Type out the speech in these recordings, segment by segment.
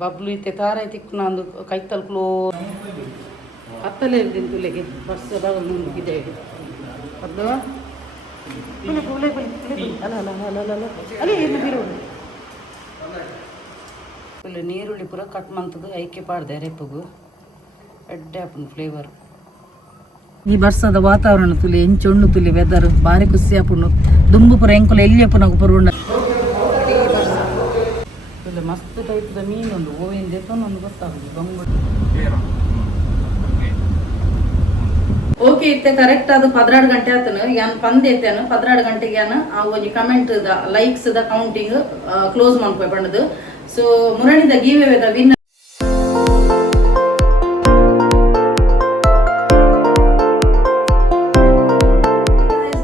ಬಬ್ಲು ಇತ್ತೆ ತಾರ ತಿಕ್ಕು ನಂದು ಕೈ ತಲುಪಲು ಹತ್ತಲೇ ಇರ್ತೀನಿ ತುಲೆಗೆ ಬಸ್ ಮುಂದಿದೆ ಅದು ಅಲ್ಲ ಅಲ್ಲ ಅಲ್ಲ ಅಲ್ಲ ಅಲ್ಲ ಅಲ್ಲಿ ಏನು ಬೀರೋದು ಇಲ್ಲಿ ನೀರುಳ್ಳಿ ಪೂರ ಕಟ್ ಮಂತದ್ದು ಐಕೆ ಪಾಡ್ದೆ ರೆಪ್ಪಗು ಎಡ್ಡೆ ಹಾಪುಂಡು ಫ್ಲೇವರ್ ಈ ಬರ್ಸದ ವಾತಾವರಣ ತುಲಿ ಎಂಚೊಂಡು ತುಲಿ ವೆದರ್ ಬಾರಿ ಖುಷಿ ಹಾಪುಂಡು ದುಂಬು ಪುರ ಎಂಕುಲು ಎಲ್ಲಿ ಹಾಪುನಾಗ ಪುರುಂಡ ಇಲ್ಲಿ ಮಸ್ತ್ ಟೈಪ್ದ ಮೀನುಂಡು ಓವಿಂದ ಎತ್ತೊಂದು ಗೊತ್ತಾಗುದು ಬಂಗುಡು ಓಕೆ ಇತ್ತೆ ಕರೆಕ್ಟ್ ಅದು 12 ಗಂಟೆ ಆತನು ಯಾನ್ ಪಂದ್ ಎತ್ತೇನು 12 ಗಂಟೆಗೆ ಯಾನ ಆ ಒಂಜಿ ಕಮೆಂಟ್ ದ ಲೈಕ್ಸ್ ದ ಕೌಂಟಿಂಗ್ ಕ್ಲೋಸ್ ಮಾಡ್ಕೊಯ್ ಪಂಡದು ಸೊ ಮುರಳಿದ ಗಿವ್ ಅವೇ ದ ವಿನ್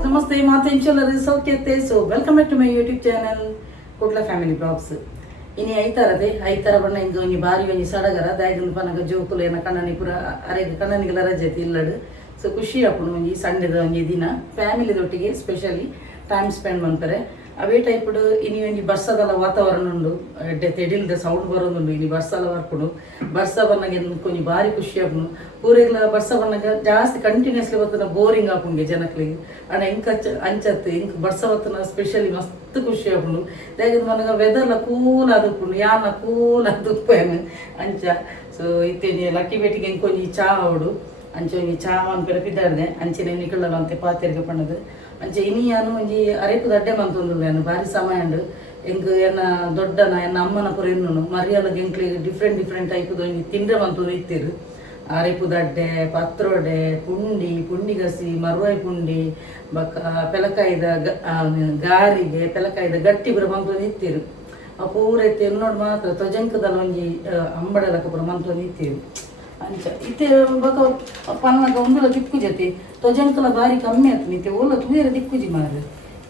ನಮಸ್ತೆ ಮಾತೆಂಚೊಲ್ಲದು ಸೌಖ್ಯತೆ so welcome back to my YouTube channel Kudla family blogs ಇನಿ ಐತಾರ ಬಣ್ಣ ಇಂಗ ಒಂಜಿ ಬಾರಿ ಒಂಜಿ ಸಡಗರ ದಾಯಗಂದು ಪನಗ ಜೋಕುಲು ಏನ ಕಣ್ಣನಿ ಪೂರ ಅರೆಗ್ ಕಣ್ಣನಿಗೆಲ್ಲ ರಜೆ ಐತಿ ಇಲ್ಲಡು ಸೊ ಖುಷಿ ಆಪುಂಡು ಒಂಜಿ ಸಂಡೆದ ಒಂಜಿ ದಿನ ಫ್ಯಾಮಿಲಿದೊಟ್ಟಿಗೆ ಸ್ಪೆಷಲಿ ಟೈಮ್ ಸ್ಪೆಂಡ್ ಮಾಡ್ತಾರೆ ಅವೇ ಟೈಪ್ಡ್ ಇನಿ ಒಂಜಿ ಬರ್ಸದಲ್ಲ ವಾತಾವರಣ ಉಂಡು ಎಡ್ಡೆ ತೆಡಿಲ್ದ ಸೌಂಡ್ ಬರೋದುಂಡು ಇನಿ ಬರ್ಸಲ ಬರ್ಪುಂಡು ಬರ್ಸ ಬನ್ನಗೆ ಕೊಂಚ ಬಾರಿ ಖುಷಿ ಆಪುಂಡು ಪೂರೆಗ್ಲ ಬರ್ಸ ಬನ್ನಗ ಜಾಸ್ತಿ ಕಂಟಿನ್ಯೂಸ್ಲಿ ಬರ್ತನ ಬೋರಿಂಗ್ ಆಪುಂಗೆ ಜನಕ್ಲಿಗೆ ಅಣ್ಣ ಇಂಕ ಅಂಚತ್ತು ಇಂಕ ಬರ್ಸ ಬರ್ತನ ಸ್ಪೆಷಲಿ ಮಸ್ತ್ ಖುಷಿ ಆಪುಂಡು ದಾಯಗದ ಮನಗ ವೆದರ್ಲ ಕೂಲ್ ಆದುಪ್ಪುಂಡು ಯಾನ ಕೂಲ್ ಆದುಪ್ಪೇನು ಅಂಚ ಸೊ ಇತ್ತೇನೆ ಲಕ್ಕಿ ಬೇಟಿಗೆ ಇಂಕೊಂಜಿ ಚಾ ಅವಡು ಅಂಚೆ ಒಂಜಿ ಚಾ ಮನ್ಪೆರ ಪಿದ್ದಾಡ್ದೆ ಅಂಚೆನೆ ನಿಕುಳ್ಳಲ್ಲ ಅಂತೆ ಪಾತೆರ್ಗೆ ಪಣ್ಣದು ಅಂಚೆ ಇನಿ ಯಾನು ಒಂಜಿ ಅರೆಪುದ ಅಡ್ಡೆ ಮಂತೊಂದುಲ್ಲೇನು ಬಾರಿ ಸಮಯ ಉಂಡು ಎಂಕ್ ಎನ್ನ ದೊಡ್ಡನ ಎನ್ನ ಅಮ್ಮನ ಪುರ ಎನ್ನುನು ಮರಿಯಲಗೆ ಎಂಕ್ಲಿಗೆ ಡಿಫ್ರೆಂಟ್ ಟೈಪುದ ಒಂಜಿ ತಿಂಡ್ರೆ ಮಂತೊಂದು ಇತ್ತಿರು ಅರೆಪುದ ಅಡ್ಡೆ ಪತ್ರೊಡೆ ಪುಂಡಿಗಸಿ ಮರುವಾಯಿ ಪುಂಡಿ ಬಕ್ಕ ಪೆಲಕಾಯಿದ ಗಾರಿಗೆ ಪೆಲಕಾಯಿದ ಗಟ್ಟಿ ಪುರ ಮಂತೊಂದು ಇತ್ತಿರು ಆ ಪೂರ ಎತ್ತಿ ಎನ್ನೋಡು ಮಾತ್ರ ತೊಜಂಕದಲ್ಲ ಒಂಜಿ ಅಂಬಡಲಕ ಪುರ ಮಂತೊಂದು ಇತ್ತಿರು ಅಂಚ ಇತ್ತೆ ಬಕ ಪನ್ನಗ ಒಂದುಲ ದಿಕ್ಕು ಜೊತೆ ತೊಜಂಕಲ ಬಾರಿ ಕಮ್ಮಿ ಆಯ್ತು ನಿತ್ತೆ ಓಲ ತೂಯರ ದಿಕ್ಕುಜಿ ಮಾರು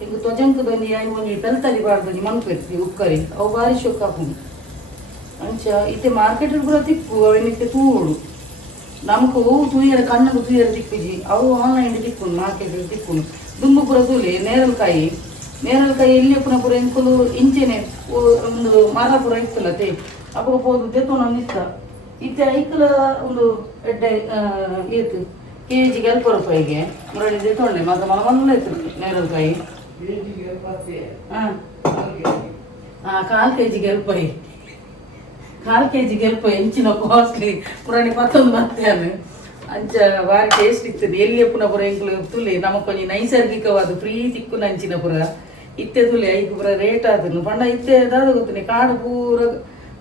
ಈಗ ತೊಜಂಕದ ಒಂಜಿ ಒಂಜಿ ಪೆಲ್ತದಿ ಬಾರ್ದು ಮನ್ಪೆರ್ತಿ ಉಕ್ಕರಿ ಅವು ಬಾರಿ ಶೊಕ್ಕ ಹಾಕೊಂಡು ಅಂಚ ಇತ್ತೆ ಮಾರ್ಕೆಟ್ ಕೂಡ ತಿಕ್ಕು ಅವನಿತ್ತೆ ತೂಡು ನಮಕು ತೂಯರ ಕಣ್ಣು ತೂಯರ ದಿಕ್ಕುಜಿ ಅವು ಆನ್ಲೈನ್ ತಿಕ್ಕು ಮಾರ್ಕೆಟ್ ತಿಕ್ಕು ದುಂಬು ಪುರ ತೂಲಿ ನೇರಲ್ಕಾಯಿ ಎಲ್ಲಿ ಪುನಃ ಪುರ ಎಂಕುಲು ಇಂಚೆನೆ ಒಂದು ಮರ ಪುರ ಇತ್ತಲ್ಲತೆ ಅಪ್ಪ ಹೋದು ತೆತ್ತು ನಾನು ಇಷ್ಟ ಇತ್ತೆ ಐಕಲ ಒಂದು ಎಡ್ಡೆ ಏತು ಕೆಜಿಗೆ 20 ರೂಪಾಯಿಗೆ ಮುರಳಿದೆ ತೊಂಡೆ ಮತ್ತೆ ಮನ ಇತ್ತು ನೇರಲ್ಕಾಯಿ ಕಾಲು ಕೆಜಿಗೆ ರೂಪಾಯಿ ಹೆಂಚಿನ ಕಾಸ್ಟ್ಲಿ ಪುರಾಣಿ ಮತ್ತೊಂದು ಬರ್ತೇನೆ ಅಂಚ ಬಾರಿ ಟೇಸ್ಟ್ ಇರ್ತದೆ ಎಲ್ಲಿ ಪುನಃ ಪುರ ಎಂಕ್ಲು ತುಲಿ ನಮಕ್ ಕೊಂಚ ನೈಸರ್ಗಿಕವಾದ ಫ್ರೀ ತಿಕ್ಕು ನಂಚಿನ ಪುರ ಇತ್ತೆ ತುಲಿ ಐದು ಪುರ ರೇಟ್ ಆದನು ಪಂಡ ಇತ್ತೆ ಅದಾದ ಗೊತ್ತನೆ ಕಾಡು ಪೂರ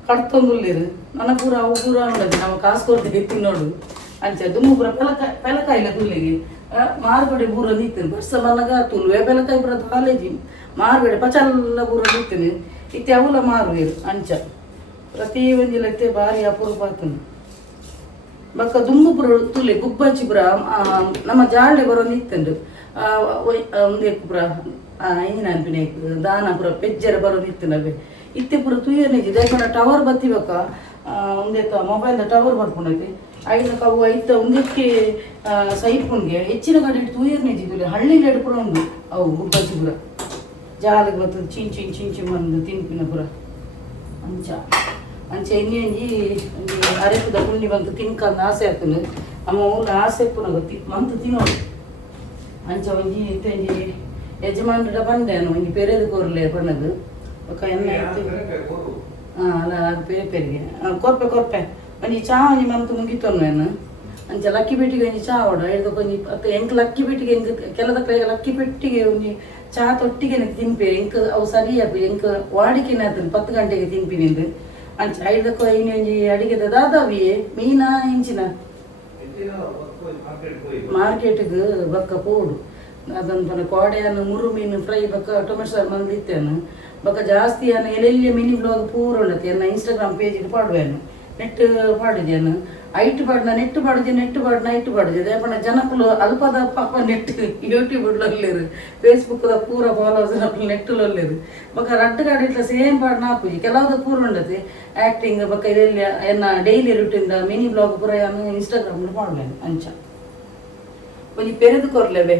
ಕಟ್ತೊಂದುಲ್ಲೇರು ನನ್ನ ಪೂರ ಅವು ಪೂರ ಉಂಡದು ನಮ್ಮ ಕಾಸು ಕೊಡ್ತೇವೆ ತಿನ್ನೋಡು ಅಂಚ ದುಮ್ಮು ಪೂರ ಪೆಲಕಾಯಿನ ತುಲ್ಲಿಗೆ ಮಾರ್ಗಡೆ ಬೂರ ನಿತ್ತೇನೆ ಬರ್ಸ ಬನ್ನಗ ತುಳುವೆ ಪೆಲಕಾಯಿ ಪುರ ಕಾಲೇಜಿ ಮಾರ್ಗಡೆ ಪಚಲ್ಲ ಬೂರ ನಿತ್ತೇನೆ ಇತ್ತೆ ಅವಲ ಮಾರುವೇರು ಅಂಚ ಪ್ರತಿ ಒಂದಿಲ್ಲ ಇತ್ತೆ ಭಾರಿ ಅಪರೂಪ ಆತನು ಬಕ್ಕ ದುಮ್ಮು ಪುರ ತುಲಿ ಗುಬ್ಬಚ್ಚಿ ಪುರ ನಮ್ಮ ಜಾಳ್ಳೆ ಬರೋ ನಿತ್ತಂಡು ಒಂದೇ ಪುರ ಇಂಜಿನ ಅನ್ಪಿನ ದಾನ ಪುರ ಪೆಜ್ಜರ ಬರೋ ನಿತ್ತನವೆ ಇತ್ತೆ ಪುರ ತುಯ್ಯನೇಜಿ ದೇಪನ ಟವರ್ ಬತ್ತಿಬೇಕ ಒಂದೇತ ಮೊಬೈಲ್ದ ಟವರ್ ಬರ್ಕೊಂಡೈತಿ ಐದ ಕವು ಐತ ಒಂದಕ್ಕೆ ಸೈಪುಣ್ಗೆ ಹೆಚ್ಚಿನ ಕಡೆ ತೂಯರ್ನೇಜಿ ತುಲಿ ಹಳ್ಳಿಲಿ ಪುರ ಉಂಡು ಅವು ಗುಬ್ಬಚ್ಚಿ ಪುರ ಜಾಲಿಗೆ ಬರ್ತದೆ ಚಿಂಚಿ ಬಂದು ತಿನ್ಪಿನ ಪುರ ಅಂಚ ಇನ್ನೇಂಜಿ ಅರೆಪುದ ಪುಂಡಿ ಬಂತು ತಿನ್ಕಂದು ಆಸೆ ಆಗ್ತದೆ ಅಮ್ಮ ಊರ ಆಸೆ ಪುನಃ ಗೊತ್ತಿ ಮಂತು ತಿನ್ನೋಡು ಅಂಚ ಒಂಜಿ ಇತ್ತಂಜಿ ಯಜಮಾನ್ರ ಬಂದೇನು ಒಂಜಿ ಪೆರೆದು ಕೋರ್ಲೆ ಪಣ್ಣದು ఒక ఎన్న అలా పెరిగి కొరపే కొంచెం చా కొంచెం మనకు ముగిస్తాను నేను అంచె లక్కి పెట్టిಗೆ ಒಂಜಿ ಚಾ ಓಡ ಇದು ಕೊಂಚ ಅತ್ತ ಎಂಕ್ ಲಕ್ಕಿ ಪೆಟ್ಟಿಗೆ ಎಂಕ್ ಕೆಲದ ಲಕ್ಕಿ ಪೆಟ್ಟಿಗೆ ಒಂಜಿ ಚಾ ತೊಟ್ಟಿಗೆ ತಿನ್ಪೆ ಎಂಕ್ ಅವು ಸರಿ ಆಪಿ ಎಂಕ್ ವಾಡಿಕೆನೆ ಆತನು 10 ಗಂಟೆಗೆ ತಿನ್ಪಿನಿಂದು ಅಂಚ ಐದಕ್ಕ ಇನ್ನು ಒಂಜಿ ಅಡಿಗೆದ ದಾದಾವಿಯೇ ಮೀನಾ ಇಂಚಿನ ಮಾರ್ಕೆಟ್ಗೆ ಬಕ್ಕ ಪೋಡು ಅದೊಂದು ಕೋಡೆಯನ್ನು ಮುರು ಮೀನು ಫ್ರೈ ಬಕ್ಕ ಟೊಮೆಟೊ ಸಾರು ಮಂದಿತ್ತೇನು ಬಕ್ಕ ಜಾಸ್ತಿ ಅನ್ನ ಎಲ್ಲೆಲ್ಲಿ ಮಿನಿ ಬ್ಲಾಗ್ ಪೂರ ಉಳ್ಳತಿ ಅನ್ನ ಇನ್ಸ್ಟಾಗ್ರಾಮ್ ಪೇಜಿಗೆ ಪಾಡುವೇನು ನೆಟ್ ಪಾಡಿದೇನು ಐಟ್ ಪಾಡ್ನ ನೆಟ್ ಪಾಡ್ನ ಐಟ್ ಪಾಡಿದೆ ಪಣ ಜನಕ್ಕಲು ಅಲ್ಪದ ಪಾಪ ನೆಟ್ ಯೂಟ್ಯೂಬ್ ಒಳ್ಳೇರು ಫೇಸ್ಬುಕ್ದ ಪೂರ ಫಾಲೋವರ್ಸ್ ನೆಟ್ಟುಲೊಲ್ಲೇರು ಬಕ್ಕ ರಟ್ಟಗಾಡಿ ಇಟ್ಲ ಸೇಮ್ ಪಾಡ್ನ ಹಾಪುಜಿ ಕೆಲವ್ದು ಪೂರ ಉಂಡತಿ ಆ್ಯಕ್ಟಿಂಗ್ ಬಕ್ಕ ಇದೆಲ್ಲ ಎನ್ನ ಡೈಲಿ ರೂಟಿಂದ ಮಿನಿ ಬ್ಲಾಗ್ ಪೂರ ಇನ್ಸ್ಟಾಗ್ರಾಮ್ ಪಾಡುವೇನು ಅಂಚ ಒಂಜಿ ಪೆರೆದು ಕೊರ್ಲೇವೆ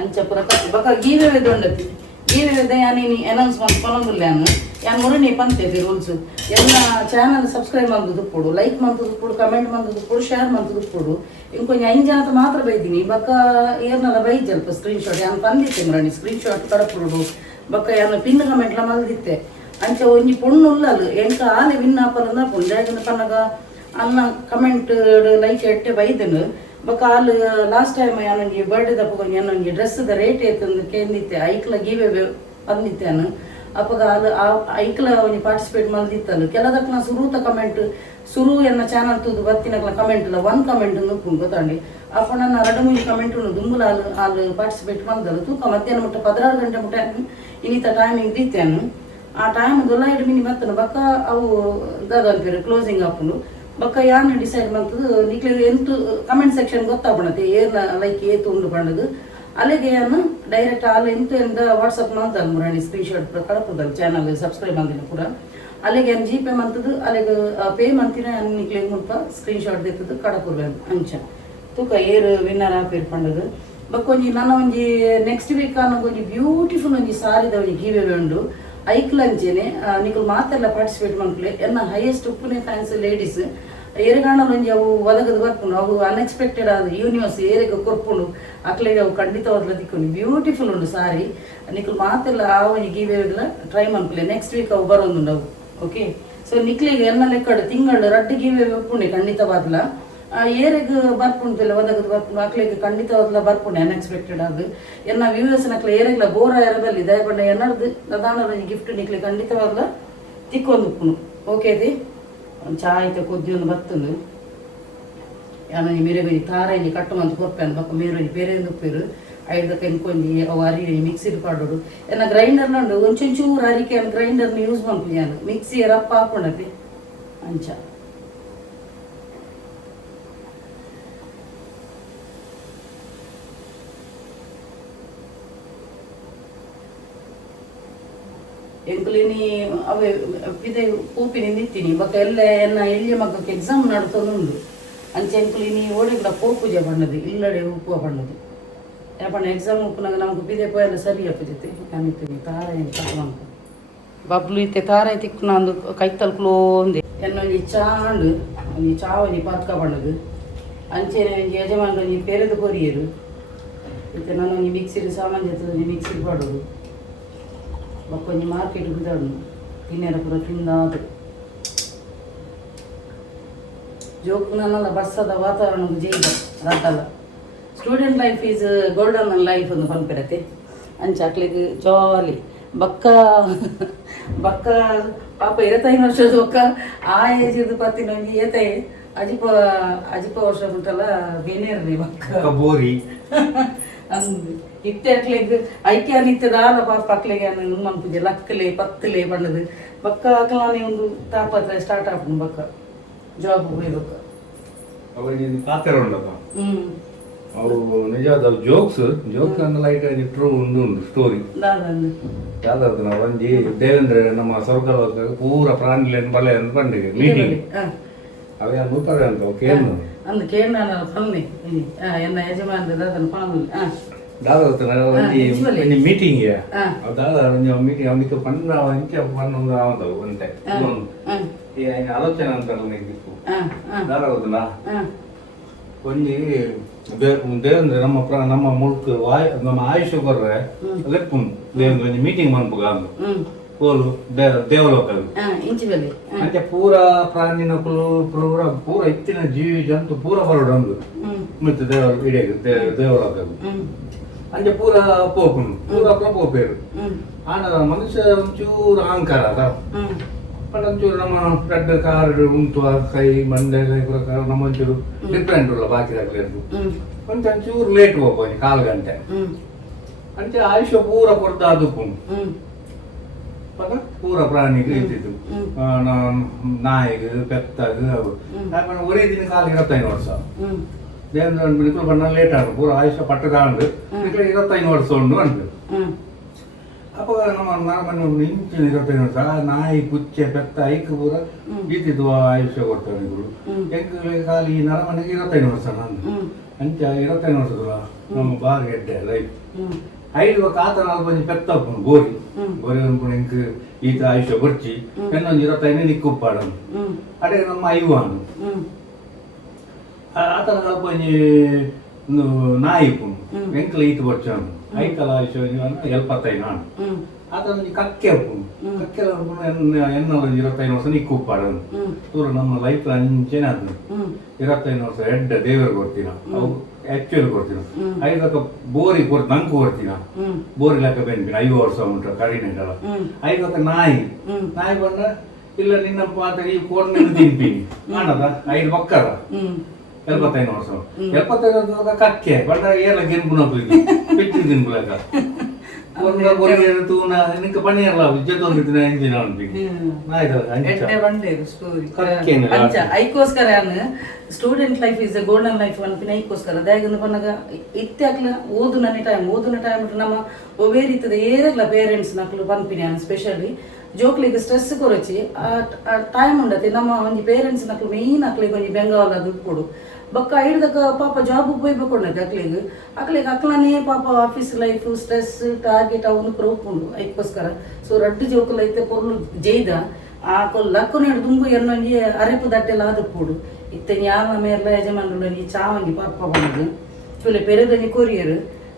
ಅಂಚ ಪುರ ಕತ್ತಿ ಬೊಕ ಗೀವೆ ದೊಂಡತಿ ಗೀವೆ ಯಾನಿ ಅನೌನ್ಸ್ಮೆಂಟ್ ಕೊನೊಂದುಲ್ಲಾನು ಯಾನ್ ಮುರಣಿ ಪಂತೇತಿ ರೂಲ್ಸ್ ಎಲ್ಲ ಚಾನಲ್ ಸಬ್ಸ್ಕ್ರೈಬ್ ಮಂತುದು ಕೊಡು ಲೈಕ್ ಮಂತುದು ಕೊಡು ಕಮೆಂಟ್ ಮಂತುದು ಕೊಡು ಶೇರ್ ಮಂತುದು ಕೊಡು ಇಂಕೊಂಚ 5 ಜನತ ಮಾತ್ರ ಬೈದಿನಿ ಬೊಕ ಏರ್ನಲ್ಲ ಬೈದ್ ಸ್ವಲ್ಪ ಸ್ಕ್ರೀನ್ ಶಾಟ್ ಯಾನ್ ತಂದಿತ್ತೆ ಮುರಣಿ ಸ್ಕ್ರೀನ್ ಶಾಟ್ ಕಡಪುಡು ಬೊಕ ಯಾನ್ ಪಿನ್ ಕಮೆಂಟ್ಲ ಮಲ್ದಿತ್ತೆ ಅಂಚ ಒಂಜಿ ಪೊಣ್ಣು ಉಲ್ಲಲು ಎಂಕ ಆಲೆ ವಿನ್ ಆಪಲ್ ಪುಂಡು ಯಾಕಂದ್ರೆ ಪನ್ನಗ ಅನ್ನ ಕಮೆಂಟ್ ಲೈಕ್ ಎಟ್ಟೆ ಬೈದನು ಬೊಕ ಆಲು ಲಾಸ್ಟ್ ಟೈಮ್ ಯಾನೊಂಜಿ ಬರ್ಡೇ ದಪ್ಪಗೊಂಜಿ ಯಾನೊಂಜಿ ಡ್ರೆಸ್ದ ರೇಟ್ ಏತಂದು ಕೇಂದಿತ್ತೆ ಐಕ್ಲ ಗೀವೆ ಬಂದಿತ್ತೇನು ಅಪ್ಪಗ ಅದು ಐಕ್ಲ ಒಂಜಿ ಪಾರ್ಟಿಸಿಪೇಟ್ ಮಲ್ದಿತ್ತಲು ಕೆಲದಕ್ಲ ಸುರೂತ ಕಮೆಂಟ್ ಸುರು ಎನ್ನ ಚಾನಲ್ ತೂದು ಬತ್ತಿನಕ್ಲ ಕಮೆಂಟ್ ಇಲ್ಲ 1 ಕಮೆಂಟ್ ಉಪ್ಪುಂಡು ಗೊತ್ತಾಂಡಿ ಅಪ್ಪ ನನ್ನ 2-3 ಕಮೆಂಟ್ ಉಂಡು ದುಂಬುಲ ಆಲು ಪಾರ್ಟಿಸಿಪೇಟ್ ಮಲ್ದಲು ತೂಕ ಮಧ್ಯಾಹ್ನ ಮುಟ್ಟ 16 ಗಂಟೆ ಮುಟ್ಟ ಇನ್ನಿತ ಟೈಮಿಂಗ್ ದೀತೇನು ಆ ಟೈಮ್ ದೊಲ್ಲ ಹಿಡು ಮಿನಿ ಬತ್ತನು ಬಕ್ಕ ಅವು ದಾದಂಪೇರು ಕ್ಲೋಸಿಂಗ್ ಆಪುಂಡು ಬೊಕ್ಕ ಯಾನ್ ಡಿಸೈಡ್ ಮಾಡ್ತದು ನಿಕ್ಲೆ ಎಂಟು ಕಮೆಂಟ್ ಸೆಕ್ಷನ್ ಗೊತ್ತಾಗ್ಬಿಡತ್ತೆ ಏನ ಲೈಕ್ ಏತು ಉಂಡು ಪಂಡದು ಅಲ್ಲಿಗೆ ಯಾನು ಡೈರೆಕ್ಟ್ ಆಲ್ ಎಂಟು ಎಂದ ವಾಟ್ಸಪ್ ಮಾಡ್ದಲ್ ಮುರಾಣಿ ಸ್ಕ್ರೀನ್ ಶಾಟ್ ಕಡಪುದಲ್ ಚಾನಲ್ ಸಬ್ಸ್ಕ್ರೈಬ್ ಅಂದಿನ ಪೂರ ಅಲ್ಲಿಗೆ ಏನು ಜಿ ಪೇ ಮಂತದು ಅಲ್ಲಿಗೆ ಪೇ ಮಂತಿನ ನಿಕ್ಲೆ ಮುಲ್ಪ ಸ್ಕ್ರೀನ್ ಶಾಟ್ ದೆತ್ತದು ಕಡಪುರ್ಬೇಕು ಅಂಚ ತೂಕ ಏರು ವಿನ್ನರ್ ಆಪೇರು ಪಂಡದು ಬಕ್ಕೊಂಜಿ ನನ್ನ ಒಂಜಿ ನೆಕ್ಸ್ಟ್ ವೀಕ್ ಒಂಜಿ ಬ್ಯೂಟಿಫುಲ್ ಒಂಜಿ ಸಾರಿದ ಒಂಜಿ ಗೀವೆ ಉಂಡು ಐಕ್ಲಂಚೆನೆ ನಿಕುಲು ಮಾತೆಲ್ಲ ಪಾರ್ಟಿಸಿಪೇಟ್ ಮಾಡ್ಕಲೆ ಎನ್ನ ಹೈಯೆಸ್ಟ್ ಉಪ್ಪುನೆ ಫ್ಯಾನ್ಸ್ ಲೇಡೀಸ್ ಏರೆಗಾಣಲು ಒಂಜಿ ಅವು ಒದಗದು ಬರ್ಪುಂಡು ಅವು ಅನ್ಎಕ್ಸ್ಪೆಕ್ಟೆಡ್ ಆದ ಯೂನಿವರ್ಸ್ ಏರೆಗೆ ಕೊರ್ಪುಂಡು ಅಕ್ಲೆಗೆ ಅವು ಖಂಡಿತವಾಗ್ಲ ದಿಕ್ಕೊಂಡು ಬ್ಯೂಟಿಫುಲ್ ಉಂಡು ಸಾರಿ ನಿಕುಲು ಮಾತೆಲ್ಲ ಆ ಒಂಜಿ ಗೀವೆಲ್ಲ ಟ್ರೈ ಮಾಡ್ಕಲೆ ನೆಕ್ಸ್ಟ್ ವೀಕ್ ಅವು ಬರೋದುಂಡು ಅವು ಓಕೆ ಸೊ ನಿಕ್ಲಿಗೆ ಎನ್ನ ಲೆಕ್ಕಡು ತಿಂಗಳು ರಡ್ಡು ಗೀವೆ ಉಪ್ಪುಂಡೆ ಖಂಡಿತವಾಗ್ಲ ಏರೆಗ್ ಬರ್ಪುಂಟಿಲ್ಲ ಒದಗದು ಬರ್ಪುಂಡು ಅಕ್ಲೆಗೆ ಖಂಡಿತವಾಗ್ಲ ಬರ್ಪುಂಡೆ ಅನ್ಎಕ್ಸ್ಪೆಕ್ಟೆಡ್ ಅದು ಎನ್ನ ವ್ಯೂವರ್ಸ್ ನಕ್ಲ ಏರೆಗ್ಲ ಬೋರ ಎರದಲ್ಲಿ ದಯಪಂಡ ಎನ್ನರ್ದು ಪ್ರಧಾನ ಗಿಫ್ಟ್ ನಿಕ್ಲೆ ಖಂಡಿತವಾಗ್ಲ ತಿಕ್ಕೊಂದು ಉಪ್ಪುನು ಓಕೆ ಅದಿ ಚಾಯ್ತ ಕೊದ್ದಿಯೊಂದು ಬತ್ತುಂಡು ಯಾನಿ ಮೇರೆ ತಾರಾಯಿ ಕಟ್ಟು ಮಂತ್ ಕೊರ್ಪೆನು ಬಕ್ಕ ಮೇರೆ ಬೇರೆ ಉಪ್ಪೇರು ಐದಕ್ಕೆ ಎಂಕೊಂಜಿ ಅವು ಅರಿ ಮಿಕ್ಸಿಡ್ ಪಾಡೋಡು ಎನ್ನ ಗ್ರೈಂಡರ್ ನಂಡು ಒಂಚೂರು ಅರಿಕೆ ಗ್ರೈಂಡರ್ನ ಯೂಸ್ ಮಾಡ್ತೀನಿ ನಾನು ಮಿಕ್ಸಿ ರಪ್ಪ ಹಾಕೊಂಡತಿ ಅಂಚ ಎಂಕುಲಿನಿ ಅವೇ ಪಿದೆ ಪೂಪಿನಿ ನಿಂತೀನಿ ಬೊಕ್ಕ ಎಲ್ಲ ಎನ್ನ ಎಳ್ಳಿ ಮಗಕ್ಕೆ ಎಕ್ಸಾಮ್ ನಡ್ತೊಂದುಂಡು ಅಂಚೆ ಎಂಕುಲಿನಿ ಓಡಿಗ್ಲ ಪೋಪುಜೆ ಬಣ್ಣದು ಇಲ್ಲಡೆ ಉಪ್ಪು ಬಣ್ಣದು ಯಾಪಣ್ಣ ಎಕ್ಸಾಮ್ ಉಪ್ಪುನಾಗ ನಮ್ಗೆ ಪಿದೆ ಪೋಯೆಲ್ಲ ಸರಿ ಅಪ್ಪಜೈತಿ ಅನ್ನಿತೀನಿ ತಾರಾಯಿ ಕಟ್ಮಂಕ ಬಬ್ಲು ಇತ್ತೆ ತಾರಾಯಿ ತಿಕ್ಕು ನಂದು ಕೈತಲ್ ಕ್ಲೋಂದೆ ಎನ್ನೊಂಜಿ ಚಾಂಡು ಒಂಜಿ ಚಾವನಿ ಪಾತ್ಕ ಬಣ್ಣದು ಅಂಚೆನೆ ಒಂಜಿ ಯಜಮಾನ ಒಂಜಿ ಪೆರೆದು ಕೊರಿಯರು ಇತ್ತೆ ನಾನು ಒಂಜಿ ಮಿಕ್ಸಿಡ್ ಸಾಮಾನು ಜೊತೆ ಮಿಕ್ಸಿಡ್ ಪಾಡೋದು ಬಕ್ಕೊಂಜಿ ಮಾರ್ಕೆಟ್ ಬಿದ್ದಾಡು ತಿನ್ನೇರ ಪೂರ ತಿಂದಾದು ಜೋಕು ನನ್ನಲ್ಲ ಬಸ್ಸದ ವಾತಾವರಣ ಜೈದ ರದ್ದಲ್ಲ student life is golden life ಒಂದು ಪಂಪಿರತ್ತೆ ಅಂಚಾಕ್ಲಿಗೆ ಜಾಲಿ ಬಕ್ಕ ಬಕ್ಕ ಪಾಪ 25 ವರ್ಷದ ಬೊಕ್ಕ ಆ ಏಜ್ ಇದು ಪತ್ತಿನೊಂಜಿ ಏತೆ ಅಜಿಪ ವರ್ಷ ಉಂಟಲ್ಲ ಬೇನೇರ್ರಿ ಬಕ್ಕ ಬೋರಿ ಅಂದು ಇತ್ತೆ ಅಕ್ಲೆಗ್ ಐಕೆ ಅನಿತ್ತದ ಆಲ ಪಾಪ ಅಕ್ಲೆಗೆ ಮನ್ಪುಜೆ ಲಕ್ಕಲೆ ಪತ್ತಲೆ ಬಣ್ಣದು ಬಕ್ಕ ಅಕ್ಲಾನೆ ಒಂದು ತಾಪತ್ರ ಸ್ಟಾರ್ಟ್ ಆಪುಂಡು ಬಕ್ಕ ಜಾಬ್ ಹೋಗ್ಬೇಕ ಪಾತ್ರ ಉಂಡಪ್ಪ ಅವು ನಿಜವಾದ ಜೋಕ್ಸ್ ಅನ್ನ ಲೈಕ್ ಟ್ರೂ ಉಂಡು ಸ್ಟೋರಿ ಯಾವ್ದು ನಾವು ಒಂಜಿ ದೇವೇಂದ್ರ ನಮ್ಮ ಸ್ವರ್ಗ ಪೂರ ಪ್ರಾಣಿಲೇನು ಬಲೆ ಅಂತ ಬಂದಿಗೆ ಮೀಟಿಂಗ್ ಅವೇ ನೂತಾರೆ ಅಂತ ಕೇಳು ಅಂದು ಕೇಳ ಪನ್ನೆ ಎನ್ನ ಯಜಮಾನ್ರದ ಅದನ್ನು ಪಣಮಲ್ಲಿ ದಾದ ಮೀಟಿಂಗ್ ದಾದ ಮೀಟಿಂಗ್ ಅವನಿಗೆ ಪಣ್ಣ ಇಂಚೆ ಪಣ್ಣೊಂದು ಆವದವು ಅಂತೆ ಆಲೋಚನೆ ಅಂತಾರಲ್ಲ ದಾದ ಹೌದಲ್ಲ ಒಂಜಿ ದೇವೇಂದ್ರ ನಮ್ಮ ಮುಲ್ಕ್ ನಮ್ಮ ಆಯುಷ್ಯ ಬರ್ರೆ ಲೆಪ್ಪುಂಡು ದೇವೇಂದ್ರ ಒಂಜಿ ಮೀಟಿಂಗ್ ಮನ್ಪುಗ ಅಂದು ಕೋಲು ದೇವಲೋಕಲ್ ಅಂಚೆ ಪೂರ ಪ್ರಾಣಿನ ಪೂರ ಇತ್ತಿನ ಜೀವಿ ಜಂತು ಪೂರ ಬರೋಡು ಅಂದು ಮತ್ತೆ ದೇವಲೋಕಲ್ ಅಂಚೆ ಪೂರ ಪೋಪುಂಡು ಪೂರ ಪೋಪೇರು ಆನ ಮನುಷ್ಯ ಒಂಚೂರು ಅಹಂಕಾರ ಅದ ಒಂಚೂರು ನಮ್ಮ ರೆಡ್ ಕಾರ್ ಉಂಟು ಕೈ ಮಂಡೆ ಕೈ ನಮ್ಮ ಒಂಚೂರು ಡಿಫ್ರೆಂಟ್ ಉಲ್ಲ ಬಾಕಿ ಒಂಚೂರು ಲೇಟ್ ಹೋಗ್ಬೋದು 4 ಗಂಟೆ ಅಂಚೆ ಆಯುಷ್ಯ ಪೂರ ಕೊಡ್ದ ಅದಕ್ಕುಂಡು ಪೂರ ಪ್ರಾಣಿಗೆ ಇದ್ದಿದ್ದು ನಾಯಿಗೆ ಪೆತ್ತಗೆ ಯಾಕಂದ್ರೆ ಒರೇ ದಿನ ಕಾಲ 25 ವರ್ಷ ದೇವೇಂದ್ರ ಬಿಡಿಕಲು ಬಣ್ಣ ಲೇಟ್ ಆಗ ಪೂರ ಆಯುಷ್ಯ ಪಟ್ಟ ಕಾಂಡು 25 ವರ್ಷ ಉಂಡು ಅಂಟು ಅಪ್ಪ ನಮ್ಮ ನರಮನೆ ಇಂಚಿನ 25 ವರ್ಷ ನಾಯಿ ಪುಚ್ಚೆ ಪೆತ್ತ ಐಕ್ ಪೂರ ಇದ್ದಿದ್ದು ಆಯುಷ್ಯ ಕೊಡ್ತಾರೆ ಎಂಕ್ ಖಾಲಿ ನರಮನೆಗೆ 25 ವರ್ಷ ನಂದು ಅಂಚ 25 ವರ್ಷದ ನಮ್ಮ ಬಾರಿ ಎಡ್ಡೆ ಲೈಫ್ ಐದು ಕಾತನ ಬಂದು ಪೆತ್ತ ಗೋರಿ ಗೋರಿ ಅನ್ಕೊಂಡು ಇಂಕ್ ಈತ ಆಯುಷ್ಯ ಬರ್ಚಿ ಇನ್ನೊಂದು 25 ನಿಕ್ಕುಪ್ಪಾಡ ಅಡೆ ನಮ್ಮ ಐವಾನು ಆತನ ಬಂದು ನಾಯಿ ಎಂಕಲ ಈತ ಬರ್ಚಾನು ಐಕಲ ಆಯುಷ್ಯ 75 ನಾನು ಆತನ ಕಕ್ಕೆ ಕಕ್ಕೆ ಎನ್ನ 25 ವರ್ಷ ನಿಕ್ಕುಪ್ಪಾಡ ತೂರ ನಮ್ಮ ಲೈಫ್ ಅಂಚೆನೆ ಅದು 25 ವರ್ಷ ಎಡ್ಡ ದೇವರಿಗೆ ಕೊಡ್ತೀನ ಅವು ಆಕ್ಚುಲಿ ಕೊಡ್ತೀನ ಐದಕ್ಕ ಬೋರಿ ಕೊಡ್ತು ನಂಗೆ ಕೊಡ್ತೀನ ಬೋರಿ ಲೆಕ್ಕ ಬೆನ್ಪಿನ 5 ವರ್ಷ ಉಂಟು ಕಡಿನೆಲ್ಲ ಐದಕ್ಕ ನಾಯಿ ಬಂದ ಇಲ್ಲ ನಿನ್ನ ಪಾತ್ರ ಈ ಕೋಡ್ ತಿಂತೀನಿ ಮಾಡದ 5 ಮಕ್ಕಳ 75 ವರ್ಷ 75 ವರ್ಷ ಕಕ್ಕೆ ಬಂದ ಏಲ ಗಿನ್ಪುನ ಪಿಚ್ಚು ಗಿನ್ಪುಲಕ ಐಕೋಸ್ಕರ student life is a golden life ಅನ್ಪಿನ ಐಕೋಸ್ಕರ ದಾಯಗಂದು ಪನ್ನಗ ಇತ್ಯಾಕ್ಲ ಓದುನ ಟೈಮ್ ನಮ್ಮ ಒವೇ ರೀತಿದ ಏರಲ್ಲ ಪೇರೆಂಟ್ಸ್ ನಕ್ಲು ಪನ್ಪಿನ ಸ್ಪೆಷಲಿ ಜೋಕ್ಲಿಗೆ ಸ್ಟ್ರೆಸ್ ಕೊರಚಿ ಆ ಟೈಮ್ ಉಂಡತಿ ನಮ್ಮ ಒಂಜಿ ಪೇರೆಂಟ್ಸ್ ನಕ್ಲು ಮೇಯ್ನ್ ಅಕ್ಲಿಗೆ ಒಂಜಿ ಬೆಂಗಾವಲ ದುಡ್ಡು ಕೊಡು ಬೊಕ್ಕ ಐಡ್ದಕ್ಕ ಪಾಪ ಜಾಬ್ ಹೋಗ್ಬೇಕೊಂಡೈತೆ ಅಕ್ಲಿಗೆ ಅಕ್ಲನೇ ಪಾಪ ಆಫೀಸ್ ಲೈಫ್ ಸ್ಟ್ರೆಸ್ ಟಾರ್ಗೆಟ್ ಅವನು ಪ್ರೋಪುಂಡು ಐಕೋಸ್ಕರ ಸೊ ರಡ್ಡು ಜೋಕುಲು ಐತೆ ಪೊರ್ಲು ಜೈದ ಆ ಲಕ್ಕು ನೀಡು ದುಂಬು ಎನ್ನೊಂಜಿ ಅರೆಪು ದಟ್ಟೆಲ್ಲ ಆದುಪ್ಪುಡು ಇತ್ತನಿ ಯಾರ ಮೇರ್ಲ ಯಜಮಾನ್ರು ಚಾವಂಗಿ ಪಾಪ ಬಂದು ತುಲೆ ಪೆರೆದನಿ ಕೊರಿಯರ್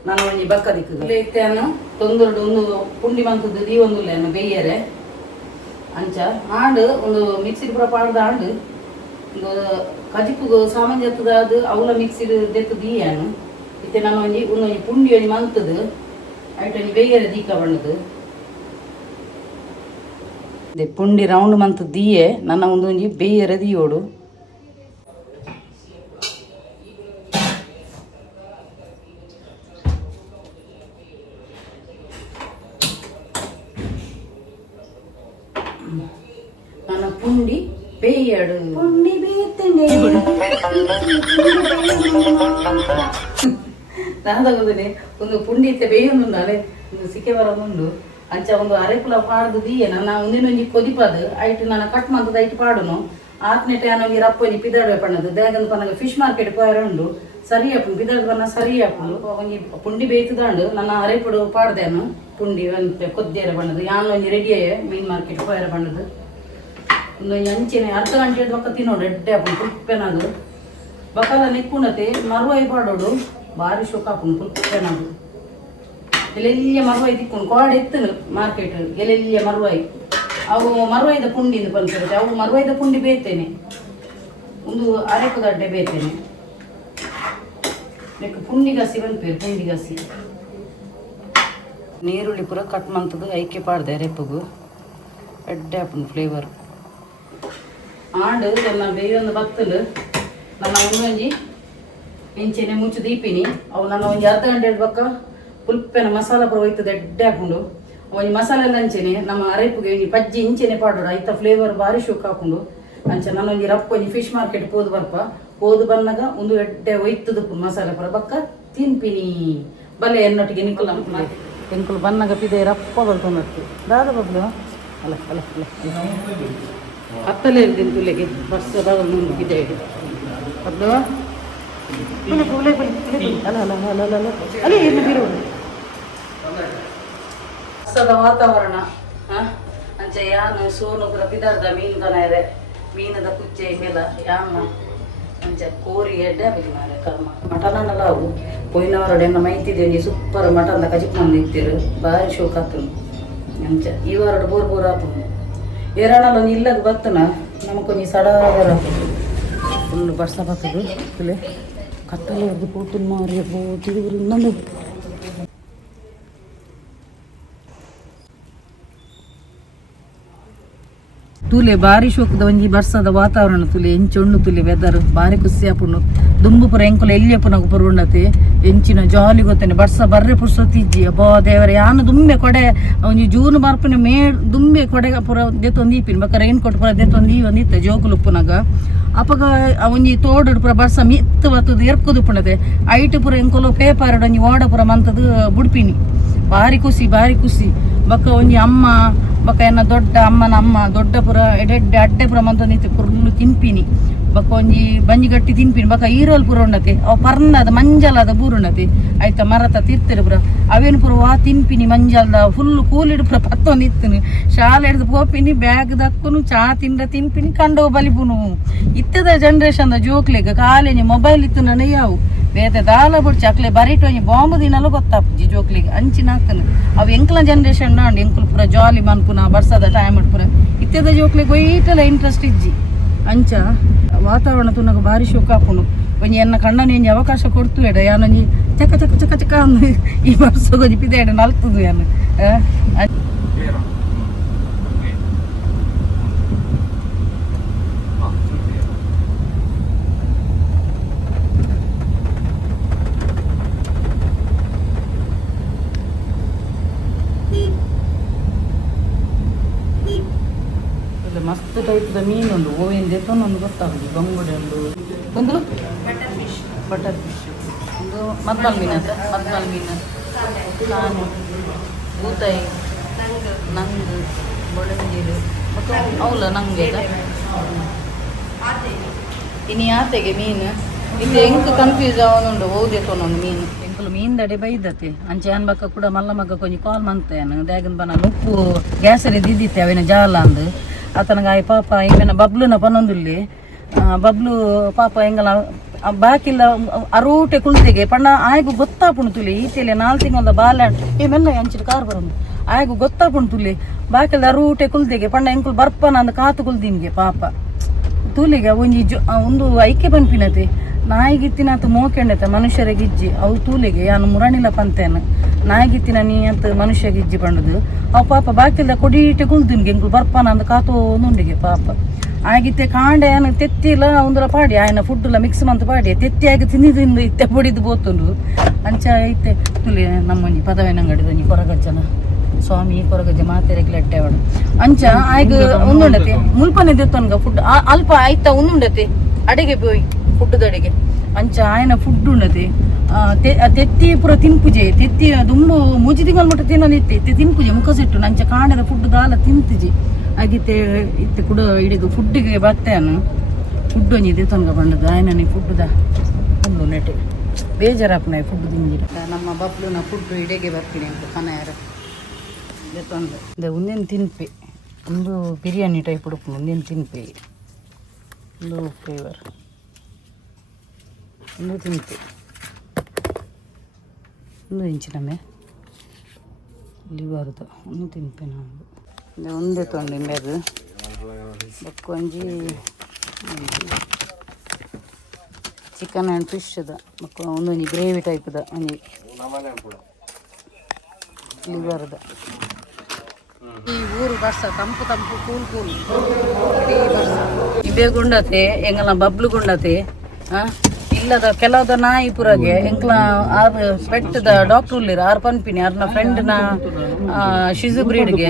ನಾನು ಒಂಜಿ ಬಕ್ಕ ದಿಕ್ಕು ಇತ್ತೇನು ತೊಂದರಡು ಒಂದು ಪುಂಡಿ ಮಂತದ್ದು ದೀವೊಂದುಲ್ಲೇನು ಬೇಯರೆ ಅಂಚ ಆಂಡು ಒಂದು ಮಿಕ್ಸಿಡ್ ಪುರ ಪಾಡ್ದ ಆಂಡು ಒಂದು ಕಜಿಪು ಸಾಮಾನ್ಯ ಎತ್ತದ ಅದು ಅವಲ ಮಿಕ್ಸಿಡ್ ದೆತ್ತು ದೀಯನು ಇತ್ತೆ ನಾನು ಒಂಜಿ ಪುಂಡಿ ಒಂಜಿ ಮಂತದ್ದು ಐಟ್ ಒಂಜಿ ಬೇಯರೆ ದೀಕ ಬಣ್ಣದು ಪುಂಡಿ ರೌಂಡ್ ಮಂತ್ ದೀಯೆ ನನ್ನ ಒಂಜಿ ಬೇಯರೆ ದೀಯೋಡು ನನ್ನ ಪುಂಡಿ ಬೇಯಡು ಪುಂಡಿ ಬೇಯ್ತೇನೆ ನಾದಾಗೋದನೆ ಒಂದು ಪುಂಡಿ ಇತ್ತೆ ಬೇಯೊಂದು ನಾಳೆ ಒಂದು ಸಿಕ್ಕೆ ಬರೋದುಂಡು ಅಂಚ ಒಂದು ಅರೆಪುಲ ಪಾಡ್ದು ದೀಯೆ ನನ್ನ ಒಂದಿನೊಂಜಿ ಕೊದಿಪದು ಐಟು ನಾನು ಕಟ್ ಮಂತದ ಐಟು ಪಾಡುನು ಆತ್ನೆಟೆ ನನಗೆ ರಪ್ಪೊಂಜಿ ಪಿದಾಡ್ವೆ ಪಣ್ಣದು ದೇಗಂದು ಪನ್ನಗ ಫಿಶ್ ಮಾರ್ಕೆಟ್ ಪೋಯರುಂಡು ಸರಿ ಹಾಪುಂಡು ಪಿದಾಡ್ ಬನ್ನ ಸರಿ ಹಾಪುಂಡು ಒಂಜಿ ಪುಂಡಿ ಬೇಯ್ತದಾಂಡು ನನ್ನ ಅರೆಪುಡು ಪಾಡ್ದೇನು ಪುಂಡಿ ಒಂದು ಕೊದ್ದೇರೆ ಬಣ್ಣದು ಯಾನು ಒಂಜಿ ರೆಡಿಯೇ ಮೀನ್ ಮಾರ್ಕೆಟ್ ಪೋಯರ ಬಣ್ಣದು ಒಂದು ಅಂಚೆನೆ ಅರ್ಧ ಗಂಟೆ ಬಕ್ಕ ತಿನ್ನೋಡು ಎಡ್ಡೆ ಹಾಪುಂಡು ತುಪ್ಪೆನದು ಬಕ್ಕಲ ನೆಕ್ಕುಂಡತೆ ಮರುವಾಯಿ ಪಾಡೋಡು ಭಾರಿ ಶೋಕ ಹಾಪುಂಡು ತುಪ್ಪೆನದು ಎಲ್ಲೆಲ್ಲಿಯ ಮರುವಾಯಿ ತಿಕ್ಕೊಂಡು ಕೋಡೆ ಎತ್ತನು ಮಾರ್ಕೆಟ್ ಎಲ್ಲೆಲ್ಲಿಯ ಮರುವಾಯಿ ಅವು ಮರುವಾಯ್ದ ಪುಂಡಿಂದು ಬಂದಿರುತ್ತೆ ಅವು ಮರುವಾಯ್ದ ಪುಂಡಿ ಬೇಯ್ತೇನೆ ಒಂದು ಅರೆಕು ಗಡ್ಡೆ ಬೇಯ್ತೇನೆ ಲೆಕ್ಕ ಪುಂಡಿಗಾಸಿ ಬಂದ್ಪೇರು ಪುಂಡಿಗಾಸಿ ನೀರುಳ್ಳಿ ಪೂರ ಕಟ್ ಮಂತದ್ದು ಐಕೆ ಪಾಡ್ದೆ ರೆಪ್ಪುಗು ಎಡ್ಡೆ ಹಾಪುಂಡು ಫ್ಲೇವರ್ ಆಂಡು ನನ್ನ ಬೇಯೊಂದು ಬತ್ತಲು ನನ್ನ ಒಂದೊಂಜಿ ಇಂಚೆನೆ ಮುಚ್ಚು ದೀಪಿನಿ ಅವು ನನ್ನ ಒಂಜಿ ಅರ್ಧ ಗಂಟೆ ಬಕ್ಕ ಪುಲ್ಪೆನ ಮಸಾಲ ಪೂರ ಹೋಯ್ತದೆ ಎಡ್ಡೆ ಹಾಕೊಂಡು ಒಂಜಿ ಮಸಾಲೆ ಎಲ್ಲ ಅಂಚೆನೆ ನಮ್ಮ ಅರೆಪುಗೆ ಒಂಜಿ ಪಜ್ಜಿ ಇಂಚೆನೆ ಪಾಡೋಡು ಐತ ಫ್ಲೇವರ್ ಭಾರಿ ಶೋಕ್ ಹಾಕೊಂಡು ಅಂಚೆ ನಾನೊಂಜಿ ರಪ್ಪ ಒಂಜಿ ಫಿಶ್ ಮಾರ್ಕೆಟ್ ಪೋದು ಬರ್ಪ ಪೋದು ಬಂದಾಗ ಒಂದು ಎಡ್ಡೆ ಒಯ್ತದು ಮಸಾಲೆ ಪೂರ ಬಕ್ಕ ತಿನ್ಪಿನಿ ಬಲೆ ಎನ್ನೊಟ್ಟಿಗೆ ನಿಕ್ಕುಲ ಎಂಕುಲು ಬನ್ನಾಗ ಪಿದೆ ರಪ್ಪ ಬರ್ತೊಂಡತ್ತು ದಾದ ಬಬ್ಲು ಅಲ್ಲ ಅಲ್ಲ ಅಲ್ಲ ಹತ್ತಲೇ ಇರ್ತೀನಿ ತುಲೆಗೆ ವರ್ಷದ ಮುಂದೆ ಇದೆ ಅದು ಅಲ್ಲ ಅಲ್ಲ ಅಲ್ಲ ಅಲ್ಲ ಅಲ್ಲ ಅಲ್ಲಿ ಏನು ಬಿರೋದು ವರ್ಷದ ವಾತಾವರಣ ಅಂಚೆ ಯಾನು ಸೋನು ಪುರ ಪಿದಾರ್ದ ಮೀನು ಕನಾಯರೆ ಮೀನದ ಕುಚ್ಚೆ ಮೇಲ ಯಾನ ಅಂಚೆ ಕೋರಿ ಎಡ್ಡೆ ಬಿಡಿ ಮಾರೆ ಕರ್ಮ ಮಟನಲ್ಲ ಅವು ಪೊಯ್ನವರಡೆನ್ನ ಮೈತಿದ್ದೇನೆ ಸೂಪರ್ ಮಟನ್ದ ಕಜಿಪ್ ಮಂದಿ ಇರ್ತೀರು ಭಾರಿ ಶೋಕ್ ಆಗ್ತನು ಅಂಚೆ ಈ ವಾರ ಬೋರ್ ಬೋರ್ ಹಾಪುನು ಏರಾಣಲ್ಲ ಒಂದು ಇಲ್ಲದ ಬರ್ತನ ನಮಕೊಂದು ಸಡಾಗರ ಫುಲ್ ಬರ್ಸ ಬರ್ತದೆ ಫುಲ್ಲೆ ಕತ್ತಲೆ ಹೊರದು ಪೋಟು ಮಾರಿ ತಿರುಗುರು ಇನ್ನೊಂದು ತುಲೆ ಬಾರಿ ಶೋಕದ ಒಂಜಿ ಬರ್ಸದ ವಾತಾವರಣ ತುಲೆ ಎಂಚೊಣ್ಣು ತುಲೆ ವೆದರ್ ಬಾರಿ ಖುಷಿ ಆಪುಂಡು ದುಂಬು ಪುರ ಎಂಕುಲ ಎಲ್ಲಿ ಪುನಗ ಪುರುಂಡತೆ ಎಂಚಿನ ಜಾಲಿ ಗೊತ್ತೇನೆ ಬರ್ಸ ಬರ್ರೆ ಪುರ್ಸೊತ್ತಿಜ್ಜಿ ಅಬ್ಬಾ ದೇವರ ಯಾನು ದುಂಬೆ ಕೊಡೆ ಒಂಜಿ ಜೂನ್ ಬರ್ಪನೆ ಮೇ ದುಂಬೆ ಕೊಡೆ ಪುರ ದೆತ್ತೊಂದು ಈಪಿನ ಬಕ್ಕ ರೈನ್ ಕೋಟ್ ಪುರ ದೆತ್ತೊಂದು ಒಂದಿತ್ತ ಜೋಕುಲು ಉಪ್ಪುನಗ ಅಪಗ ಒಂಜಿ ತೋಡು ಪುರ ಬರ್ಸ ಮಿತ್ತು ಬತ್ತದು ಎರ್ಕುದು ಪುಣತೆ ಐಟ್ ಪುರ ಎಂಕುಲು ಪೇಪರ್ ಒಂಜಿ ಓಡ ಪುರ ಮಂತದು ಬುಡ್ಪಿನಿ ಭಾರಿ ಖುಷಿ ಬಕ್ಕ ಒಂಜಿ ಅಮ್ಮ ಬಕ್ಕ ಎನ್ನ ದೊಡ್ಡ ಅಮ್ಮನ ಅಮ್ಮ ದೊಡ್ಡ ಪುರ ಎಡೆಡ್ಡೆ ಅಡ್ಡೆ ಪುರ ಮಂತ ನಿಂತು ಪುರ್ಲು ತಿಂಪಿನಿ ಬಕ್ಕ ಒಂಜಿ ಬಂಜಿ ಗಟ್ಟಿ ತಿನ್ಪಿನಿ ಬಕ್ಕ ಈರೋಲ್ ಪೂರ ಉಂಡತೆ ಅವು ಪರ್ನದ ಮಂಜಲದ ಬೂರು ಉಂಡತೆ ಆಯ್ತಾ ಮರತ ತಿರ್ತಿರು ಪುರ ಅವೇನು ಪುರ ವಾ ತಿನ್ಪಿನಿ ಮಂಜಲ್ದ ಫುಲ್ ಕೂಲಿಡು ಪುರ ಪತ್ತೊಂದು ಇತ್ತನು ಶಾಲೆ ಹಿಡ್ದು ಪೋಪಿನಿ ಬ್ಯಾಗ್ ದಕ್ಕುನು ಚಾ ತಿನ್ಪಿನಿ ಕಂಡು ಬಲಿಪುನು ಇತ್ತದ ಜನ್ರೇಷನ್ದ ಜೋಕ್ಲೆಗ ಕಾಲೇಜ್ ಮೊಬೈಲ್ ಇತ್ತು ನನಗೆ ಯಾವು ಬೇತೆ ದಾಲ ಬಿಡ್ಚಿ ಅಕ್ಲೆ ಬರೀಟು ಒಂಜಿ ಬಾಂಬು ದಿನಲ್ಲ ಗೊತ್ತಾಪುಜಿ ಜೋಕ್ಲಿಗೆ ಅಂಚಿನ ಆಗ್ತಾನೆ ಅವು ಎಂಕ್ಲ ಜನ್ರೇಷನ್ ಉಂಡು ಎಂಕ್ಲು ಪುರ ಜಾಲಿ ಮನ್ಪುನ ಬರ್ಸದ ಟೈಮ್ ಪುರ ಇತ್ತದ ಜೋಕ್ಲಿಗೆ ಒಯ್ಟಲ್ಲ ಇಂಟ್ರೆಸ್ಟ್ ಇಜ್ಜಿ ಅಂಚ ವಾತಾವರಣ ತುನಗ ಭಾರಿ ಶೋಕ ಹಾಪುನು ಒಂಜಿ ಎನ್ನ ಕಣ್ಣನ ಒಂಜಿ ಅವಕಾಶ ಕೊಡ್ತು ಎಡ ಯಾನೊಂಜಿ ಚಕ ಚಕ ಚಕ ಚಕ ಅಂದು ಈ ವರ್ಷಗೊಂಜಿ ಪಿದೇಡ ನಲ್ತುದು ಯಾನು ಮಸ್ತ್ ಟೈಪ್ದ ಮೀನುಂಡು ಓವೇನು ದೆತ್ತೊಂದು ಗೊತ್ತಾಗುದು ಬಂಗುಡೆ ಉಂಡು ಒಂದು ಬಟರ್ ಫಿಶ್ ಒಂದು ಮದ್ಮಲ್ ಮೀನು ಅಂತ ಮದ್ಮಲ್ ಮೀನು ನಾನು ಬೂತಾಯಿ ನಂಗು ಬೊಳಂಜೀರು ಮತ್ತು ಅವಲ್ಲ ನಂಗೆ ಇನ್ನು ಯಾತೆಗೆ ಮೀನು ಇಲ್ಲಿ ಎಂಕ್ ಕನ್ಫ್ಯೂಸ್ ಅವನುಂಡು ಓದೆತ್ತೊಂದು ಮೀನು ಎಂಕಲು ಮೀನ್ದಡೆ ಬೈದತೆ ಅಂಚೆ ಅನ್ಬಕ್ಕ ಕೂಡ ಮಲ್ಲ ಮಗ್ಗ ಕೊಂಚ ಕಾಲ್ ಮಂತೇನು ದ್ಯಾಗನ್ ಬನ ಉಪ್ಪು ಗ್ಯಾಸಲ್ಲಿ ದಿದ್ದಿತ್ತೆ ಅವೇನ ಜಾಲ ಅಂದು ಆತನಗ ಆಯ್ ಪಾಪ ಹಿಂಗನ ಬಬ್ಲುನ ಪನ್ನೊಂದುಲ್ಲಿ ಬಬ್ಲು ಪಾಪ ಹೆಂಗಲ್ಲ ಬಾಕಿಲ್ಲ ಅರೂಟೆ ಕುಳ್ತಿಗೆ ಪಣ್ಣ ಆಯ್ಗು ಗೊತ್ತಾಪುಣು ತುಲಿ ಈತೆಲೆ 4 ತಿಂಗಳ ಬಾಲ್ಯ ಮೆಲ್ಲ ಅಂಚಿಟ್ಟು ಕಾರ್ ಬರೋದು ಆಯ್ಗು ಗೊತ್ತಾಪುಣು ತುಲಿ ಬಾಕಿಲ್ಲ ಅರೂಟೆ ಕುಳ್ತಿಗೆ ಪಣ್ಣ ಎಂಕುಲು ಬರ್ಪನ ಅಂದ ಕಾತು ಕುಲ್ದಿನ್ಗೆ ಪಾಪ ತೂಲಿಗೆ ಒಂಜಿ ಒಂದು ಐಕ್ಯ ಪನ್ಪಿನತೆ ನಾಯಿಗಿತ್ತಿನಂತ ಮೋಕೆಂಡತೆ ಮನುಷ್ಯರಿಗಿಜ್ಜಿ ಅವು ತೂಲಿಗೆ ಯಾನು ಮುರಣಿಲ ಪಂತೇನು ನಾಯಿಗಿತ್ತಿನ ನೀ ಅಂತ ಮನುಷ್ಯಗಿಜ್ಜಿ ಪಂಡದು ಅವು ಪಾಪ ಬಾಕಿಲ್ದ ಕೊಡೀಟೆ ಕುಳ್ದಿನ್ಗೆ ಎಂಕುಲು ಬರ್ಪನ ಅಂದ ಕಾತು ಒಂದುಂಡಿಗೆ ಪಾಪ ಆಗಿತ್ತೆ ಕಾಂಡೆ ಏನು ತೆತ್ತಿಲ್ಲ ಒಂದರ ಪಾಡಿ ಆಯ್ನ ಫುಡ್ಲ ಮಿಕ್ಸ್ ಮಂತ್ ಪಾಡಿ ತೆತ್ತಿ ಆಗಿ ತಿಂದು ಇತ್ತೆ పొడిದು ಬೋತುಂಡು ಅಂಚ ಐತೆ ತುಲಿ ನಮ್ಮೊಂಜಿ ಪದವೇನಂಗಡಿ ಒಂಜಿ ಕೊರಗಜ್ಜನ ಸ್ವಾಮಿ ಕೊರಗಜ್ಜ ಮಾತೆರೆಗ್ಲಟ್ಟೆ ಅವಡು ಅಂಚ ಆಯ್ಗ ಒಂದುಂಡತೆ ಮುಲ್ಪನೆ ದೆತ್ತೊನ್ಗ ಫುಡ್ ಅಲ್ಪ ಆಯ್ತಾ ಒಂದುಂಡತೆ ಅಡೆಗೆ ಪೋಯ್ ಫುಡ್ದು ಅಡೆಗೆ ಅಂಚ ಆಯ್ನ ಫುಡ್ ಉಂಡತೆ ತೆತ್ತಿ ಪುರ ತಿನ್ಪುಜೆ ತೆತ್ತಿ ದುಂಬು ಮೂಜಿ ತಿಂಗಳು ಮಟ್ಟ ತಿನ್ನಲಿತ್ತೆ ತಿನ್ಪುಜೆ ಮುಖ ಸಿಟ್ಟು ನಂಚ ಕಾಂಡದ ಫುಡ್ ದಾಲ ತಿಂತಿಜಿ ಆಗಿತ್ತೆ ಇತ್ತೆ ಕೂಡ ಇಡಿದು ಫುಡ್ಡಿಗೆ ಬರ್ತೇನು ಫುಡ್ ಒಂಜಿದೆ ತೊಂಗ ಬಂಡದು ಆಯ್ನ ಫುಡ್ದ ಒಂದು ನೆಟ್ಟೆ ಬೇಜಾರಾಪನ ಫುಡ್ ತಿಂದಿರ ನಮ್ಮ ಬಬ್ಲುನ ಫುಡ್ ಇಡೆಗೆ ಬರ್ತೀನಿ ಅಂತ ಕನಾಯರ ತೊಂದರೆ ಇದೆ ಒಂದೇನು ತಿನ್ಪೆ ಒಂದು ಬಿರಿಯಾನಿ ಟೈಪ್ ಉಡುಪು ಒಂದೇನು ತಿನ್ಪೆ ಒಂದು ಫ್ಲೇವರ್ ಒಂದು ತಿನ್ಪೆ ಒಂದು ಇಂಚಿನಮ್ಮೆ ಲಿವರ್ದು ಒಂದು ತಿನ್ಪೆ ನಾನು ಒಂದೇ ತೊಂಡು ಇಂಬೆದು ಬಕ್ಕೊಂಜಿ ಚಿಕನ್ ಆ್ಯಂಡ್ ಫಿಶ್ದ ಬಕ್ಕ ಒಂದೊಂಜಿ ಗ್ರೇವಿ ಟೈಪ್ದ ಒಂಜಿ ಲಿವರ್ದ ಈ ಊರು ಬರ್ಸ ತಂಪು ತಂಪು ಕೂಲ್ ಕೂಲ್ ಇಡೀ ಬರ್ಸ ಇಬೆ ಗುಂಡತೆ ಎಂಗಲ ಬಬ್ಲು ಗುಂಡತೆ ಇಲ್ಲದ ಕೆಲವದ ನಾಯಿ ಪುರಗೆ ಎಂಕ್ಲ ಆರ್ ಪೆಟ್ಟದ ಡಾಕ್ಟರ್ ಉಳ್ಳಿರ ಆರ್ ಪನ್ಪಿನಿ ಆರ್ನ ಫ್ರೆಂಡ್ನ ಶಿಜು ಬ್ರೀಡ್ಗೆ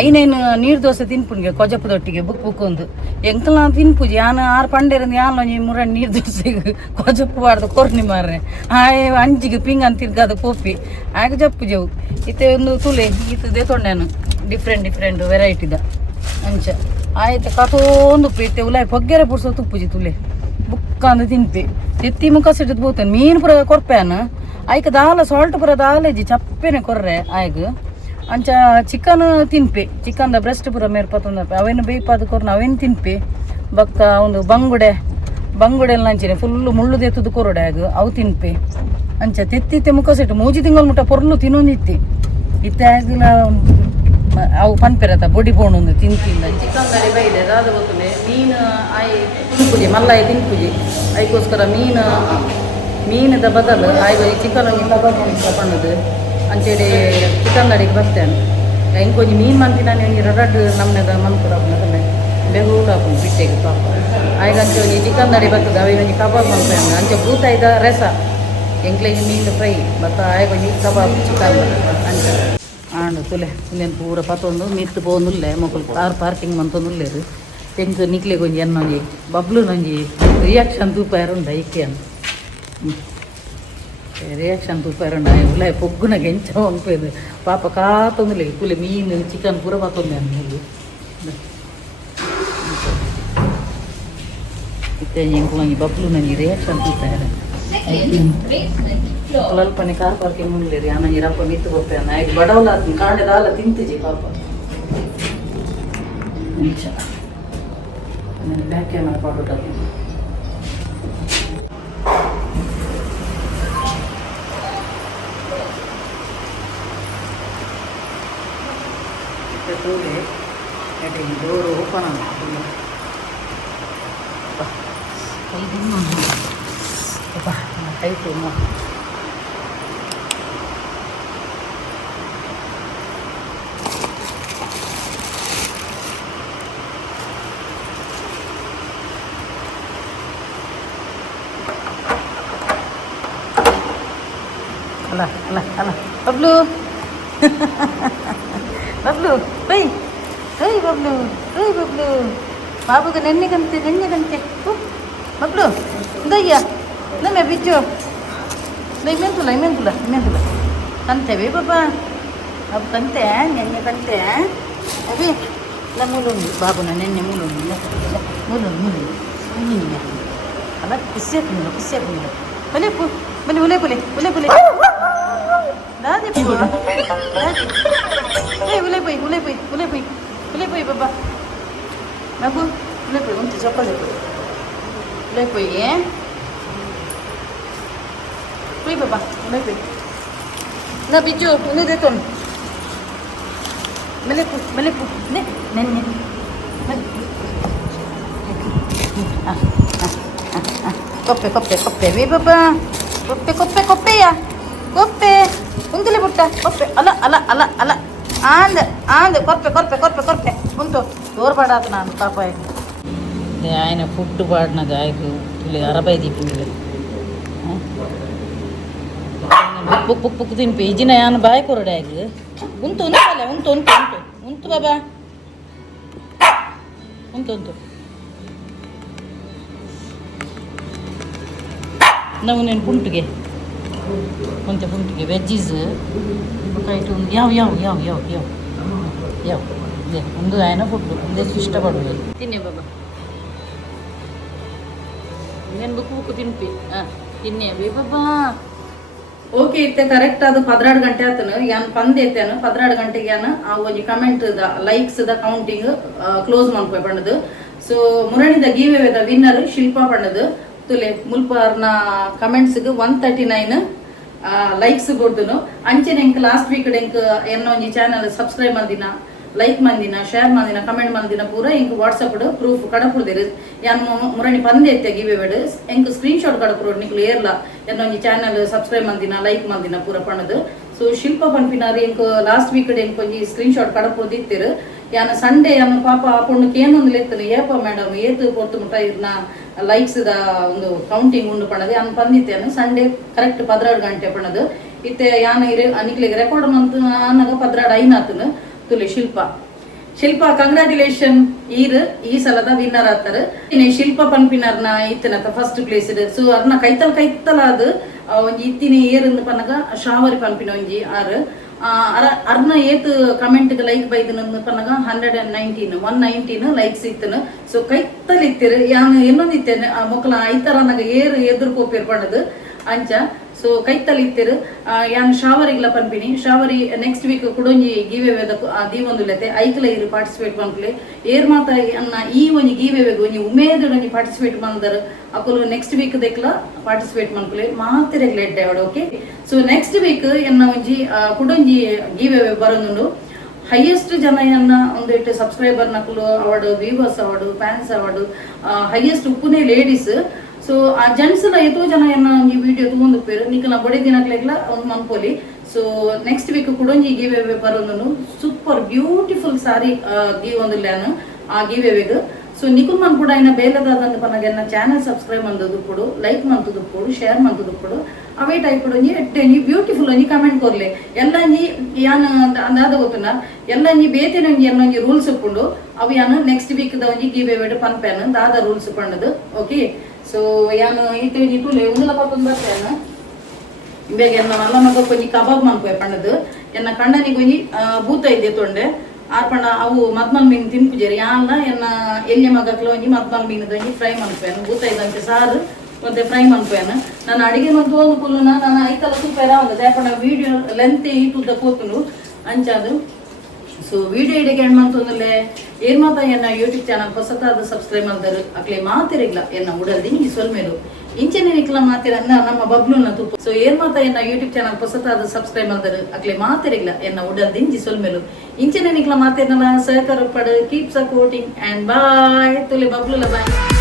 ಐನೇನು ನೀರು ದೋಸೆ ತಿನ್ಪುನ್ಗೆ ಕೊಜಪದೊಟ್ಟಿಗೆ ಬುಕ್ ಒಂದು ಎಂಕ್ಲ ತಿನ್ಪುಜಿ ಯಾನು ಆರು ಪಂಡೇರಿಂದ ಯಾನ್ ಒಂಜಿ ಮುರ ನೀರು ದೋಸೆಗೆ ಕೊಜಪ್ಪು ಬಾರ್ದು ಕೊರ್ನಿ ಮಾರ್ರೆ ಆಯ್ ಅಂಜಿಗೆ ಪಿಂಗ್ ಅಂತ ತಿರ್ಗಾದ ಪೋಪಿ ಆಗ ಜಪ್ಪು ಜವು ಇತ್ತೆ ಒಂದು ತುಲೆ ಈತದೆ ತೊಂಡೇನು ಡಿಫ್ರೆಂಟ್ ವೆರೈಟಿದ ಅಂಚ ಆಯ್ತು ಕತೋಂದು ಇತ್ತೆ ಉಲಾಯ್ ಪೊಗ್ಗೆರೆ ಪುಡ್ಸೋ ತುಪ್ಪುಜಿ ತುಲೆ ಬುಕ್ಕ ಅಂದು ತಿನ್ಪೆ ತೆತ್ತಿ ಮುಖ ಸಿಟ್ಟದ್ ಬೋತೇನೆ ಮೀನು ಪುರ ಕೊರ್ಪೇನು ಆಯ್ಕೆ ದಾಲ ಸಾಲ್ಟ್ ಪುರ ದಾಲೆಜಿ ಚಪ್ಪೆನೆ ಕೊರ್ರೆ ಆಯ್ಗ ಅಂಚ ಚಿಕನ್ ತಿನ್ಪೆ ಚಿಕನ್ದ ಬ್ರೆಸ್ಟ್ ಪುರ ಮೇರ್ಪತ್ತೊಂದು ಅವೇನು ಬೇಯ್ಪಾದ ಕೊರ್ನ ಅವೇನು ತಿನ್ಪೆ ಬಕ್ಕ ಒಂದು ಬಂಗುಡೆಲ್ಲ ಅಂಚಿನ ಫುಲ್ಲು ಮುಳ್ಳು ತೆತ್ತದು ಕೊರಡೆ ಆಗ ಅವು ತಿನ್ಪೆ ಅಂಚ ತೆತ್ತಿತ್ತೆ ಮುಖ ಸಿಟ್ಟು 3 ತಿಂಗಳು ಮುಟ್ಟ ಪೊರ್ಲು ತಿನ್ನೊಂದಿತ್ತೆ ಇತ್ತೆ ಆಗಿಲ್ಲ ಅವು ಪನ್ಪೆರತ ಬೊಡಿ ಬೋಣೊಂದು ತಿಂತಿಲ್ಲ ಚಿಕನ್ ದಾರಿ ಬೈದೆ ಅದಾದ ಗೊತ್ತುಂಡೆ ಮೀನು ಆಯ್ ತಿನ್ಪುಜಿ ಮಲ್ಲಾಯ ತಿನ್ಪುಜಿ ಅದಕ್ಕೋಸ್ಕರ ಮೀನದ ಬದಲು ಆಯ್ದು ಈ ಚಿಕನ್ ಕಬಾಬ್ ತಗೊಂಡದು ಅಂಚೆಡೆ ಚಿಕನ್ ದಾಡಿಗೆ ಬರ್ತೇನೆ ಇಂಕೊಂಜಿ ಮೀನು ಮಂತಿ ನಾನು ಹಿಂಗೆ ರಡ್ ನಮ್ಮನೆದ ಮನ್ಕೊಡಪ್ಪನ ಬೆಹೂಡು ಹಾಕೊಂಡು ಬಿಟ್ಟೆಗೆ ಪಾಪ ಆಯ್ಗ ಅಂಚೆ ಒಂಜಿ ಚಿಕನ್ ದಾಡಿ ಬರ್ತದೆ ಅವಾಗ ಒಂಜಿ ಕಬಾಬ್ ಮಾಡ್ತೇನೆ ಅಂಚೆ ಬೂತಾಯ್ದ ರಸ ಎಂಕ್ಲೆಗೆ ಮೀನು ಫ್ರೈ ಮತ್ತು ಆಯ್ಗ ಒಂಜಿ ಕಬಾಬ್ ಚಿಕನ್ ಅಂಚೆ ಆಂಡು ತುಲೆ ಇಲ್ಲೇನು ಪೂರ ಪತ್ತೊಂದು ಮಿತ್ತು ಪೋಂದುಲ್ಲೆ ಮಕ್ಕಳು ಪಾರ್ಕಿಂಗ್ ಮಂತೊಂದುಲ್ಲೇರು ಎಂಕ್ ನಿಕ್ಲೆಗೆ ಒಂಜಿ ಎನ್ನೊಂಜಿ ಬಬ್ಲುನೊಂಜಿ ರಿಯಾಕ್ಷನ್ ತೂಪಾಯರುಂಡ ಇಕ್ಕೆ ಅಂತ ರಿಯಾಕ್ಷನ್ ತೂಪಾಯರುಂಡ ಉಲಾಯ್ ಪೊಗ್ಗುನಾಗ ಎಂಚ ಹೊಂಪೇದು ಪಾಪ ಕಾತೊಂದುಲೆ ತುಲೆ ಮೀನು ಚಿಕನ್ ಪೂರ ಪತ್ತೊಂದೆ ಅಂದು ಇತ್ತೆ ಎಂಕು ಒಂಜಿ ಬಬ್ಲು ನಂಜಿ ರೇಟ್ ಅಂತಾರೆ ಅಲ್ಪನೆ ಕಾರ್ ಪಾರ್ಕಿಂಗ್ ಮುಂದ್ಲೇರಿ ಆಮೇಲೆ ಇರಪ್ಪ ಮಿತ್ತು ಗೊಪ್ಪೆ ಅನ್ನ ಆಯ್ತು ಬಡವಲ ಕಾಂಡೆದಾಲ ತಿಂತಿಜಿ ಪಾಪ ನಿಮಿಷ ಬ್ಯಾಕ್ ಕ್ಯಾಮರಾ ಪಾಡೋಟಲ್ಲಿ ಡೋರ್ ಓಪನ್ ಆಯಿತು ಅಲ್ಲ ಅಲ್ಲ ಅಲ್ಲ Bablu Bablu bye bye Bablu bye Bablu ಬಾಬುಗೆ ನೆನ್ನೆಗಂತೆ ಬಬ್ಲು ದಯ್ಯ ನಮ್ಮೆ ಬಿಚ್ಚು ದೈ ಮೆಂತುಲ ಕಂತೇವೆ ಬಾಬಾ ಅವು ಕಂತೆ ನೆನ್ನೆ ಕಂತೆ ಅವಿ ಇಲ್ಲ ಮೂಲೊಂದು ಬಾಬುನ ನೆನ್ನೆ ಮೂಲೊಂದು ಅಲ್ಲ ಪಿಸಿ ಹಾಕಿಲ್ಲ ಬಲೆ ಪು ಬಲೆ ಉಲೆ ದಾದಿ ಪು ಉಲೆ ಪೊಯ್ ಬಾಬಾ ಮಗು ಉಲೆ ಪೊಯ್ ಒಂದು ಚಪ್ಪಲೆ ಉಲೆ ಪೊಯ್ಗೆ ಪೊಯ್ ಬಾಬಾ ಉಲೆ ಪೊಯ್ ನಾ ಬಿಚ್ಚು ಉಲೆ ದೇತೋನು ಮಲೆಪು ನೆನ್ನೆ ಕೊಪ್ಪೆ ವೇ ಬಾಬಾ ಕೊಪ್ಪೆಯ ಕೊಪ್ಪೆ ಉಂತಲೆ ಪುಟ್ಟ ಕೊಪ್ಪೆ ಅಲ್ಲ ಆಂದ ಕೊಪ್ಪೆ ಉಂಟು ತೋರ್ಬಾಡಾತು ನಾನು ಪಾಪ ఆయన ఫుడ్ పాడిన గాయకు అరవై దిప్పింది పుక్కు తినిపి ఇజిన ఆయన బాయ్ కూరడాయకు ఉంತು బాబా ఉంತು ನಾವು నేను ಪುಂಟಿಗೆ ವೆಜ್ಜೀಸ್ ಯಾವ ಒಂದು ఆయన ಫುಡ್ ಒಂದೇ ಇಷ್ಟಪಡುವೆ ತಿನ್ನಿ ಬಾಬಾ నేను ಬುಕ್ಕು ತಿನ್ಪಿ ತಿನ್ನಿ ಬಾಬಾ ಓಕೆ ಇತ್ತೆ ಕರೆಕ್ಟ್ ಅದು 12 ಗಂಟೆ ಆತನು ಯಾನ್ ಪಂದ್ ಎತ್ತೇನು 12 ಗಂಟೆಗೆ ಯಾನ ಆ ಒಂಜಿ ಕಮೆಂಟ್ ದ ಲೈಕ್ಸ್ ದ ಕೌಂಟಿಂಗ್ ಕ್ಲೋಸ್ ಮಾಡ್ಕೊ ಪಂಡದು ಸೊ ಮುರಣಿದ ಗಿವ್ ಅವೇ ದ ವಿನ್ನರ್ ಶಿಲ್ಪಾ ಪಂಡದು ತುಲೆ ಮುಲ್ಪಾರ್ನ ಕಮೆಂಟ್ಸ್ 139 ಲೈಕ್ಸ್ ಕೊಡ್ದುನು ಅಂಚೆನೆ ಎಂಕ್ ಲಾಸ್ಟ್ ವೀಕ್ ಎಂಕ್ ಎನ್ನ ಒಂಜಿ ಚಾನಲ್ ಸಬ್ಸ್ಕ್ರೈಬ್ ಮಂದಿನ ಲೈಕ್ ಮಂದಿನ ಶೇರ್ ಮಂದಿನ ಕಮೆಂಟ್ ಮಂದಿನ ಪೂರ ಎಂಕ್ ವಾಟ್ಸಪ್ ಪ್ರೂಫ್ ಕಡಪುರ್ದೇರು ಯಾನ್ ಮುರಣಿ ಪಂದೆ ಎತ್ತೆ ಗಿವ್ ಅವೇ ಎಂಕ್ ಸ್ಕ್ರೀನ್ ಶಾಟ್ ಕಡಪುರೋಡ್ ನಿಕ್ಲು ಏರ್ಲ ಎನ್ನ ಒಂಜಿ ಚಾನಲ್ ಸಬ್ಸ್ಕ್ರೈಬ್ ಮಂದಿನ ಲೈಕ್ ಮಂದಿನ ಪೂರ ಪಣ್ಣದು ಸೊ ಶಿಲ್ಪ ಪನ್ಪಿನಾರು ಎಂಕ್ ಲಾಸ್ಟ್ ವೀಕ್ ಎಂಕ್ ಒಂಜಿ ಸ್ಕ್ರೀನ್ ಶಾಟ್ ಕಡಪುರ್ದು ಇತ್ತಿರು ಯಾನ ಸಂಡೇ ಯಾನ ಪಾಪ ಪುಣ್ಣಕ್ಕೆ ಏನೊಂದು ಲೆತ್ತನು ಏಪ ಮೇಡಮ್ ಏತು ಪೊರ್ತು ಮುಟ್ಟ ಇರ್ನ ಲೈಕ್ಸ್ ದ ಒಂದು ಕೌಂಟಿಂಗ್ ಉಂಡು ಪಣ್ಣದು ಯಾನ್ ಪಂದಿತ್ತೇನು ಸಂಡೇ ಕರೆಕ್ಟ್ 12 ಗಂಟೆ ಪಣ್ಣದು ಇತ್ತೆ ಯಾನ ನಿಕ್ಲಿಗೆ ರೆಕಾರ್ಡ್ ಮಂತ್ ಅನ್ನಗ 12 ಐನಾತನು ತುಲೆ ಶಿಲ್ಪ ಕಂಗ್ರಾಚುಲೇಷನ್ ಈ ಸಲದ ವಿನ್ನರ್ ಆತರ ಶಿಲ್ಪ ಪನ್ಪಿನರ್ನ ಇತ್ತಿನತ ಫಸ್ಟ್ ಪ್ಲೇಸ್ ಸೊ ಅರ್ನ ಕೈತಲಾದ ಒಂಜಿ ಇತ್ತಿನ ಏರಂದು ಪನ್ನಗ ಶಾವರಿ ಪನ್ಪಿನ ಒಂಜಿ ಅರ್ನ ಏತ್ ಕಮೆಂಟ್ ಲೈಕ್ ಬೈದನ ಪನ್ನಗ 119 ಲೈಕ್ಸ್ ಇತ್ತನು ಸೊ ಕೈತಲ್ ಇತ್ತಿರು ಯಾನ್ ಇನ್ನೊಂದು ಇತ್ತೇನೆ ಮೊಕ್ಕಲ ಐತರನಾಗ ಎದುರು ಕೋಪೇರ್ ಪಣ್ಣದು ಅಂಚ ಸೊ ಕೈತಲ್ ಇತ್ತಿರು ಯಾನ್ ಶಾವರಿಗ್ಲ ಪನ್ಪಿನಿ ಶಾವರಿ ನೆಕ್ಸ್ಟ್ ವೀಕ್ ಕುಡೊಂಜಿ ಗಿವ್ ಅವೇ ದೀವೊಂದು ಲೆತೆ ಐಕ್ಲ ಇರು ಪಾರ್ಟಿಸಿಪೇಟ್ ಮನ್ಪುಲೆ ಏರ್ ಮಾತ ಅನ್ನ ಈ ಒಂಜಿ ಗಿವ್ ಅವೇಗ್ ಒಂಜಿ ಉಮೇದು ಒಂಜಿ ಪಾರ್ಟಿಸಿಪೇಟ್ ಮಂದರ್ ಅಕುಲು ನೆಕ್ಸ್ಟ್ ವೀಕ್ ದೆಕ್ಲ ಪಾರ್ಟಿಸಿಪೇಟ್ ಮನ್ಪುಲೆ ಮಾತಿರೆಗ್ಲ ಎಡ್ಡೆ ಅವಡು ಓಕೆ ಸೊ ನೆಕ್ಸ್ಟ್ ವೀಕ್ ಎನ್ನ ಒಂಜಿ ಕುಡೊಂಜಿ ಗಿವ್ ಅವೇ ಬರೋದುಂಡು ಹೈಯೆಸ್ಟ್ ಜನ ಎನ್ನ ಒಂದಿಟ್ಟು ಸಬ್ಸ್ಕ್ರೈಬರ್ ನಕಲು award viewers award fans award highest ಉಪ್ಪುನೇ ಲೇಡೀಸ್ ಸೊ ಆ ಜೆಂಟ್ಸ್ ಎಷ್ಟೋ ಜನ ಎನ್ನ ಒಂಜಿ ವಿಡಿಯೋ ತಗೊಂಡು ಪೇರು ನಿಖಲ ಬಡಿ ದಿನಕ್ಲೆಗ್ಲ ಒಂದು ಮನ್ಪೋಲಿ ಸೊ ನೆಕ್ಸ್ಟ್ ವೀಕ್ ಕುಡೊಂಜಿ ಗಿವ್ ಅವೇ ಬರೋದನ್ನು ಸೂಪರ್ ಬ್ಯೂಟಿಫುಲ್ ಸಾರಿ ಗಿವ್ ಒಂದಿಲ್ಲಾನು ಆ ಗಿವ್ ಅವೇಗ್ ಸೊ ನಿಖಲ್ ಮನ್ ಕೂಡ ಇನ್ನ ಬೇಲದಾದಂತ ಪನಗೆ ಎನ್ನ ಚಾನಲ್ ಸಬ್ಸ್ಕ್ರೈಬ್ ಮಂದದು ಕೊಡು ಲೈಕ್ ಮಂತದು ಕೊಡು ಶೇರ್ ಮಂತದು ಕೊಡು ಅವೇ ಟೈಪ್ ಕೊಡೊಂಜಿ ಎಟ್ಟೆಂಜಿ ಬ್ಯೂಟಿಫುಲ್ ಒಂಜಿ ಕಮೆಂಟ್ ಕೊರ್ಲೆ ಎಲ್ಲಂಜಿ ಯಾನ್ ಅಂದಾದ ಗೊತ್ತುನ ಎಲ್ಲಂಜಿ ಬೇತೆನಂಜಿ ಎನ್ನೊಂಜಿ ರೂಲ್ಸ್ ಉಪ್ಪುಂಡು ಅವು ಯಾನು ನೆಕ್ಸ್ಟ್ ವೀಕ್ ದ ಒಂಜಿ ಗಿವ್ ಅವೇಡ್ ಪನ್ಪೇನು ದಾದ ರೂಲ್ಸ್ ಪಂಡದು ಓಕೆ ಸೊ ಯಾನು ಇಟ್ಟು ಇಟ್ಟುಲೆ ಒಂದಲ ಪತ್ತೊಂದು ಬರ್ತೇನು ಬೇಗ ಎನ್ನ ನಲ್ಲ ಮಗ ಕೊಂಜಿ ಕಬಾಬ್ ಮನ್ಪೋಯ್ ಪಂಡದು ಎನ್ನ ಕಂಡನಿಗೆ ಒಂಜಿ ಬೂತ ಇದ್ದೆ ತೊಂಡೆ ಆರ್ಪಣ ಅವು ಮದ್ಮಲ್ ಮೀನು ತಿನ್ಪುಜೇರಿ ಯಾನ್ನ ಎನ್ನ ಎಣ್ಣೆ ಮಗಕ್ಲು ಒಂಜಿ ಮದ್ಮಲ್ ಮೀನು ದಂಜಿ ಫ್ರೈ ಮನ್ಪೇನು ಬೂತೈದಂತೆ ಸಾರು ಮತ್ತೆ ಫ್ರೈ ಮನ್ಪೇನು ನಾನು ಅಡಿಗೆ ಮಂತು ಒಂದು ಕುಲ್ಲುನ ನಾನು ಐತಲ ಸೂಪರ್ ಆವಂಗ ದಾಯಪಂಡ ವಿಡಿಯೋ ಲೆಂತ್ ಇಟ್ಟುದ್ದ ಕೂತುಂಡು ಅಂಚಾದು ಸೊ ವಿಡಿಯೋ ಇಡಗೆ ಹೆಣ್ಣು ಮಂತೊಂದುಲ್ಲೆ ಏನ್ ಮಾತ ಎನ್ನ ಯೂಟ್ಯೂಬ್ ಚಾನಲ್ ಹೊಸತಾದ ಸಬ್ಸ್ಕ್ರೈಬ್ ಮಾಡಿದರು ಅಕ್ಲೆ ಮಾತಿರಿಗ್ಲ ಎನ್ನ ಉಡಲ್ದಿ ಈ ಸೊಲ್ಮೇಲು ಇಂಚನೆ ನಿಕ್ಲ ಮಾತಿರ ನಮ್ಮ ಬಬ್ಲುನ ತುಪ್ಪ ಸೊ ಏನ್ ಮಾತ ಎನ್ನ ಯೂಟ್ಯೂಬ್ ಚಾನಲ್ ಹೊಸತಾದ ಸಬ್ಸ್ಕ್ರೈಬ್ ಮಾಡಿದರು ಅಕ್ಲೆ ಮಾತಿರಿಗ್ಲ ಎನ್ನ ಉಡಲ್ದಿ ಈ ಸೊಲ್ಮೇಲು ಇಂಚನೆ ನಿಕ್ಲ ಮಾತಿರಲ್ಲ ಸಹಕಾರ ಪಡು ಕೀಪ್ ಸಪೋರ್ಟಿಂಗ್ ಅಂಡ್ ಬಾಯ್ ತುಲೆ ಬಬ್ಲುಲ ಬಾಯ್